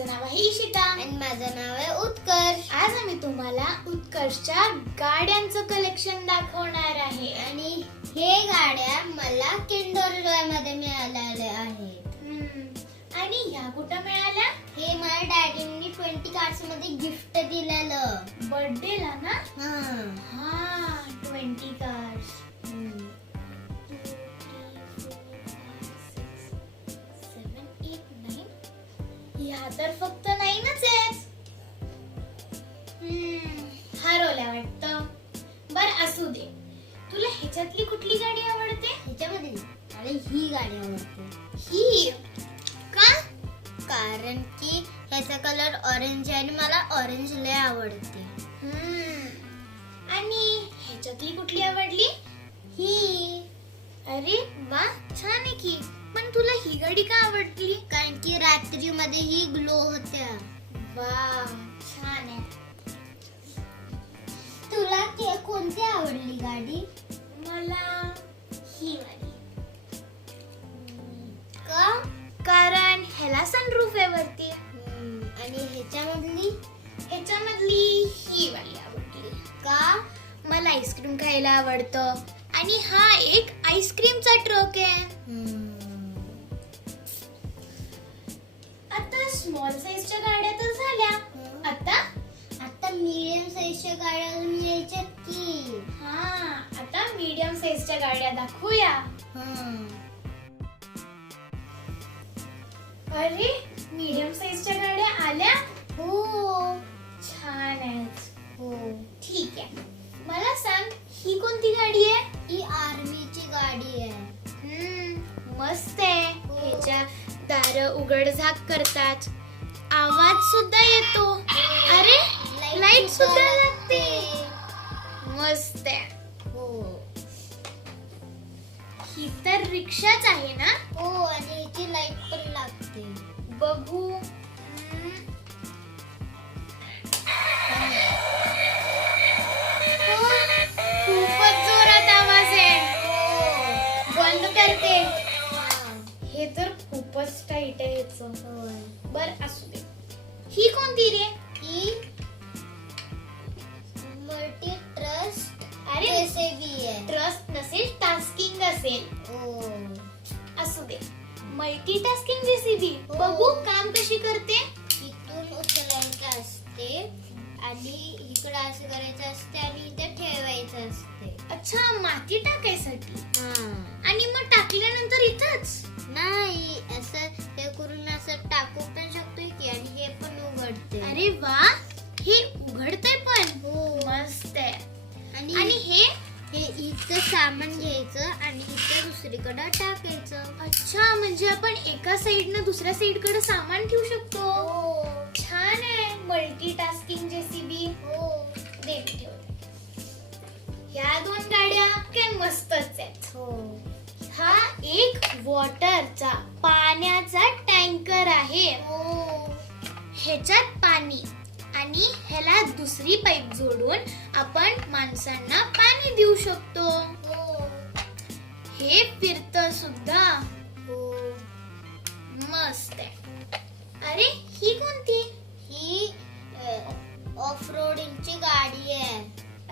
माझं नाव आहे इशिता आणि माझं नाव आहे उत्कर्ष. आज आम्ही तुम्हाला उत्कर्षच्या गाड्यांचं कलेक्शन दाखवणार आहे. आणि हे गाड्या मला किंडर जॉय मध्ये मिळालेल्या आहेत. आणि ह्या कुठं मिळाल्या? हे मला डॅडींनी 20 कार्ड्स मध्ये गिफ्ट दिलेलं बर्थडेला ना? हा 20 कार्ड्स. 2, 3, 4, 5, 6, 7, 8, 9. ह्या तर फक्त 9च आहेत. हरवल्या वाटतं. बर असू दे. तुला ह्याच्यातली कुठली गाडी आवडते? ह्याच्यामध्ये मला ही गाडी आवडते. ही का? कारण की ह्याचा कलर ऑरेंज आहे आणि मला ऑरेंज लय आवडते. आणि ह्याच्यातली कुठली आवडली? ही. अरे वा, छान आहे की. पण तुला ही गाडी का आवडली? कारण की रात्री मध्ये ही ग्लो होत्या. वा, छान आहे. तुला कोणती आवडली गाडी? मला ही गाडी. का? कारण ह्याला सनरूफ आहे वरती. आणि ह्याच्यामधली ही वाली आवडली. का? मला आईस्क्रीम खायला आवडतं. आणि हा एक आईस्क्रीमचा ट्रक आहे. आता स्मॉल साईजच्या गाड्या तर झाल्या. आता मीडियम साईजच्या गाड्या मिळायच्या की. आता मीडियम साईजच्या गाड्या दाखवूया. अरे, मीडियम साईजच्या गाड्या आल्या? हो. छान आहेत. हो. ठीक आहे. मला सांग, ही कोणती गाडी आहे? ही आर्मीची गाडी आहे. मस्त आहे. ह्याच्या दार उघडझाप करतात. आवाज सुद्धा येतो. अरे, लाईट सुद्धा लागते. मस्त आहे. हो. ही तर रिक्षाच आहे ना? हो, आणि याची लाईट पण लागते. बघू. खूपच जोरात आवाज आहे. बंद करते. हे तर खूपच टाईट आहे ह्याचं. बर असू दे. ही कोणती रे? ही मल्टी ट्रस्ट अरे, जेसीबी आहे. ट्रस्ट नसेल, टास्किंग असेल. हो. असू दे. Multitasking JCB. बघू काम कशी करते. इथून उचलायचं असते आणि इकडे असं करायचं असते आणि इथे ठेवायचं असते. अच्छा, माती टाकायसाठी. हा. आणि मग टाकल्यानंतर इथंच? नाही, असं हे करून असं टाकू पण शकतो की. आणि हे पण उघडते. अरे वा, हे उघडतंय पण. हो. मस्त आहे. आणि हे इथं सामान घ्यायचं आणि इथं दुसरीकडे टाकायचं. अच्छा, म्हणजे आपण एका साइडनं दुसऱ्या साइडकडे सामान ठेवू शकतो. हो. छान आहे. Multitasking JCB. हो. दे मी ठेवते. ह्या दोन गाड्या काय मस्तच आहेत. हो. हा एक वॉटरचा पाण्याचा टँकर आहे. हो. ह्याच्यात पाणी आणि ह्याला दुसरी पाईप जोडून आपण माणसांना पाणी देऊ शकतो. हो. हे फिरतं सुद्धा. हो. मस्त आहे. अरे, ही कोणती? ही ऑफ रोडिंगची गाडी आहे.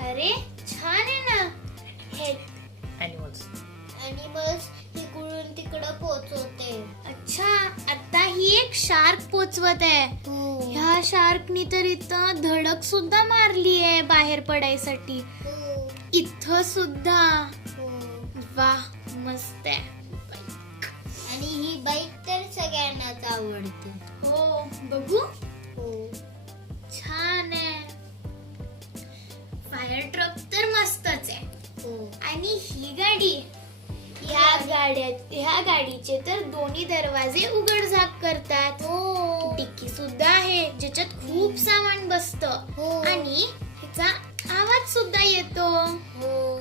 अरे, छान आहे ना. हे ॲनिमल्स इकडून तिकडं पोहोचवते. अच्छा, आता ही एक शार्क पोचवत आहे. ह्या शार्कनी तर इथं धडक सुद्धा मारली आहे बाहेर पडायसाठी. इथं सुद्धा. वा, मस्त आहे. आणि ही बाईक तर सगळ्यांनाच आवडते. हो, बघू. हो. छान आहे. फायर ट्रक तर मस्तच आहे. हो. आणि ही गाडी, ह्या गाडीचे तर दोन्ही दरवाजे उघडझाप करतात. हो. डिक्की सुद्धा आहे ज्याच्यात खूप सामान बसतं. हो. आणि ह्याचा आवाज सुद्धा येतो. हो.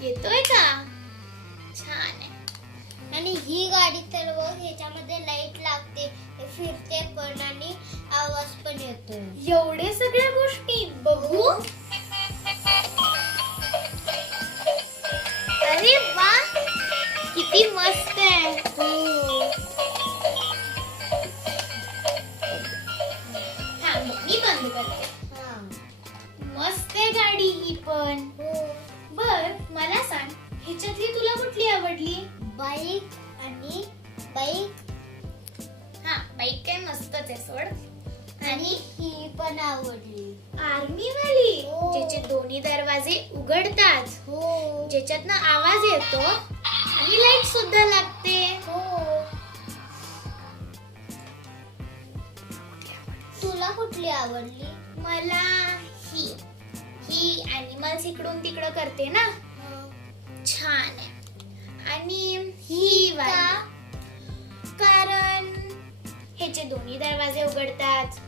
येतोय का? छान आहे. आणि ही गाडी तर बघ, ह्याच्यामध्ये लाईट लागते, फिरते पण आणि आवाज पण येतो. एवढे सगळ्या गोष्टी. बघू. अरे वा, किती मस्त आहे. आहे सोड. आणि ही पण आवडली. आर्मी वाली हो. ज्याचे दोन्ही दरवाजे उघडतात, हो ज्याच्यातनं आवाज येतो आणि लाईट सुद्धा लागते. हो. तुला कुठली आवडली? मला ही ही ॲनिमल्स इकडून तिकडं करते ना, छान आहे. आणि ही वाली कारण ह्याचे दोन्ही दरवाजे उघडतात.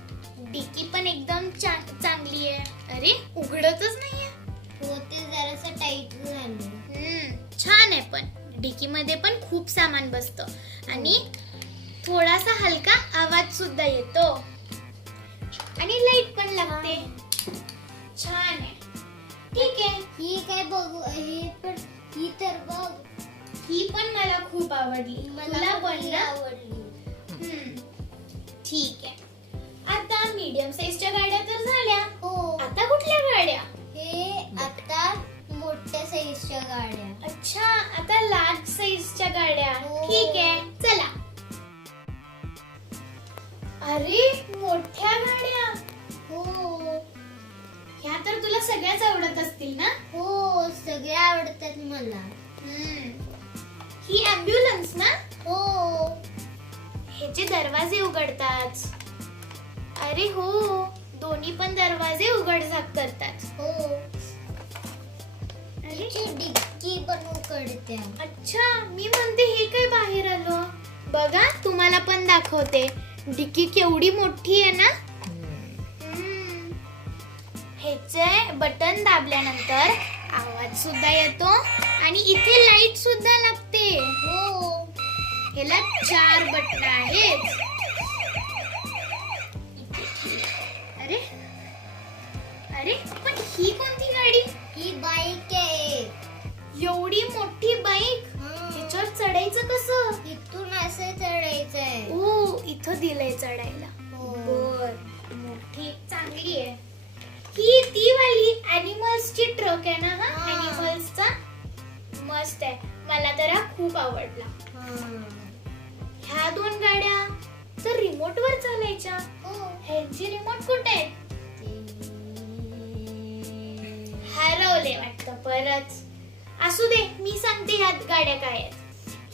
डिकी पण एकदम चांगली आहे. अरे उघडतच नाहीये. हो ते जरासं टाईट झालं. छान आहे. पण डिकी मध्ये पण खूप सामान बसतं आणि थोडासा हलका आवाज सुद्धा येतो आणि लाईट पण लागते. छान आहे. ठीक आहे. ही काय बघू, ही तर बघ. ही पण मला खूप आवडली. तुला पण कुठली ना? आवडली? ठीक आहे. आता मीडियम साईजच्या गाड्या तर झाल्या. हो. आता कुठल्या गाड्या? हे आता मोठ्या साईजच्या गाड्या. अच्छा, आता लार्ज साईजच्या गाड्या. हो. ठीक आहे, चला. अरे मोठ्या गाड्या. हो ह्या तर तुला सगळ्याच आवडत असतील ना? हो सगळ्या आवडतात मला. ही ॲम्ब्युलन्स ना? हो ह्याचे दरवाजे उघडतात. अरे हो, दोन्ही पण दरवाजे उघडझाप करतात. हो. अरे तिची डिक्की पण उघडते. अच्छा, मी म्हणते हे काय बाहेर आलो. बघा, तुम्हाला पण दाखवते. डिक्की केवढी मोठी आहे ना. ह्याचे बटन दाबल्यानंतर आवाज सुद्धा येतो आणि इथे लाईट सुद्धा लागते. हो ह्याला 4 बटन आहेत. अरे अरे पण ही कोणती गाडी? ही बाईक आहे. एवढी मोठी बाईक, ह्याच्यावर चढायचं कसं? इथून असं चढायचंय. ओ, इथं दिलंय चढायला. हो. बर, मोठी चांगली आहे. ही ती वाली ॲनिमल्सची ट्रक आहे ना? हा हा. ॲनिमल्सचा मस्त आहे. मला तर हा खूप आवडला. ह्या 2 गाड्या तर रिमोट वर चालायच्या. ह्यांची रिमोट कुठे आहे? हरवले वाटतं परत. असू दे, मी सांगते ह्या गाड्या काय आहेत.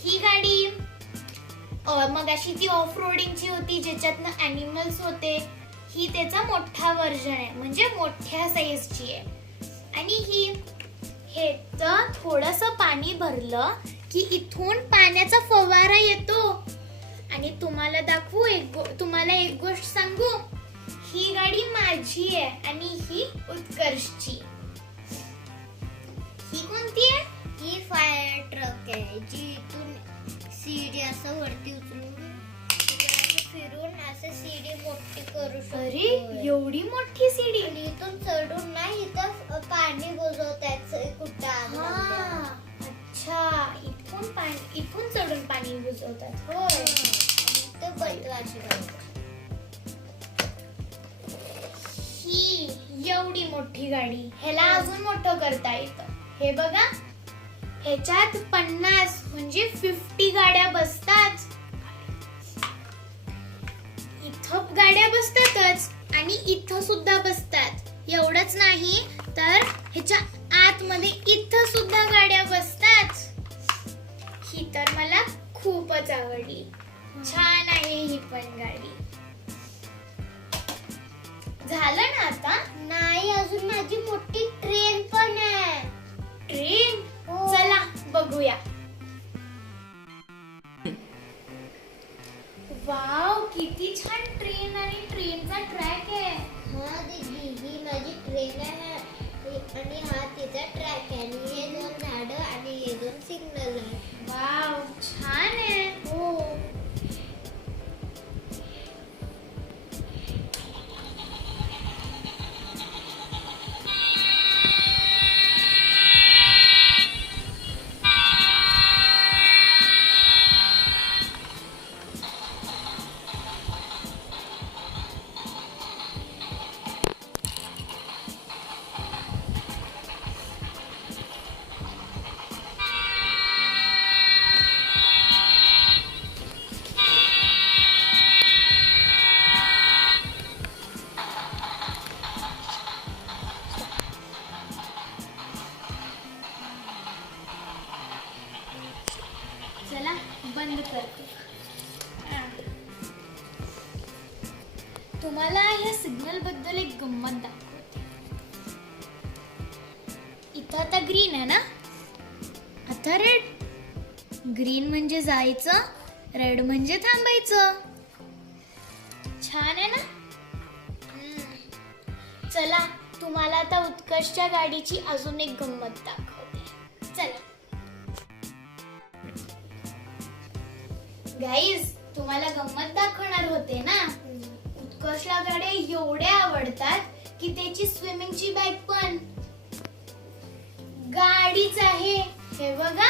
ही गाडी मगाशी ती ऑफ रोडिंगची होती ज्याच्यातनं ॲनिमल्स होते. ही त्याचा मोठा व्हर्जन आहे, म्हणजे मोठ्या साईजची आहे. आणि ही ह्याचं थोडंसं पाणी भरलं की इथून पाण्याचा फवारा येतो. आणि तुम्हाला दाखवू तुम्हाला एक गोष्ट सांगू. ही गाडी माझी आहे आणि ही उत्कर्षची. ही कोणती आहे? ही फायर ट्रक आहे जी इथून सीडी असं वरती उचलून फिरून असं सीडी मोठी करू शकतो. अरे एवढी मोठी सीडी. आणि इथून चढून ना इथं पाणी बुजवतात कुठं आतमध्ये. अच्छा, इथून चढून पाणी बुजवतात. होय. ते बदलाची पाहिजे. ही एवढी मोठी गाडी, ह्याला अजून मोठं करता येतं. हे बघा, ह्याच्यात 50 म्हणजे 50 गाड्या बसतात. इथं गाड्या बसतातच आणि इथं सुद्धा बसतात. एवढंच नाही तर ह्याच्या आतमध्ये इथं सुद्धा गाड्या बसतात. ही तर मला खूपच आवडली. छान आहे ही पण गाडी. झालं ना आता? नाही, अजून माझी मोठी ट्रेन पण आहे. ट्रेन? हो. चला बघूया. वाव, किती छान ट्रेन आणि ट्रेनचा ट्रॅक आहे. हा दीदी, ही माझी ट्रेन आहे आणि हा तिचा ट्रॅक आहे. आणि हे 2 झाडं आणि हे 2 सिग्नल आहे. वाव, छान आहे. हो. तुम्हाला ह्या सिग्नल बद्दल एक गंमत दाखवते. इथं आता ग्रीन आहे ना, आता रेड. ग्रीन म्हणजे जायचं, रेड म्हणजे थांबायचं. छान आहे ना. चला तुम्हाला आता उत्कर्षच्या गाडीची अजून एक गंमत दाखवते. चला गाईज, तुम्हाला गंमत दाखवणार होते ना. उत्कर्षला गाड्या एवढ्या आवडतात की त्याची स्विमिंगची बॅग पण गाडीच आहे. हे बघा,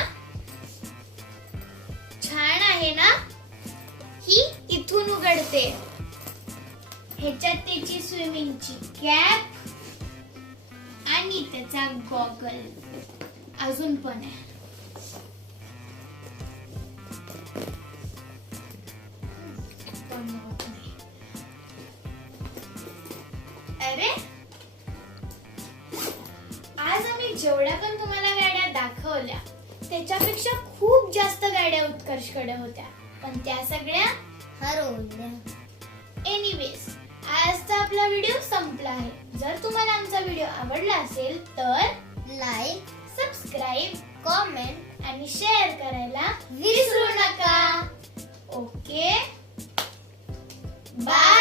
छान आहे ना. ही इथून उघडते. ह्याच्यात त्याची स्विमिंगची कॅप आणि त्याचा गॉगल अजून पण आहे. अरे, आज आम्ही जेवढ्या पण तुम्हाला गाड्या दाखवल्या त्याच्यापेक्षा खूप जास्त गाड्या उत्कर्षकडे होत्या, पण त्या सगळ्या हरवल्या. एनिवेज, आजचा आपला व्हिडिओ संपला आहे. जर तुम्हाला आमचा व्हिडिओ आवडला असेल तर लाईक, सबस्क्राईब, कॉमेंट आणि शेअर करायला विसरू नका. Okay, bye.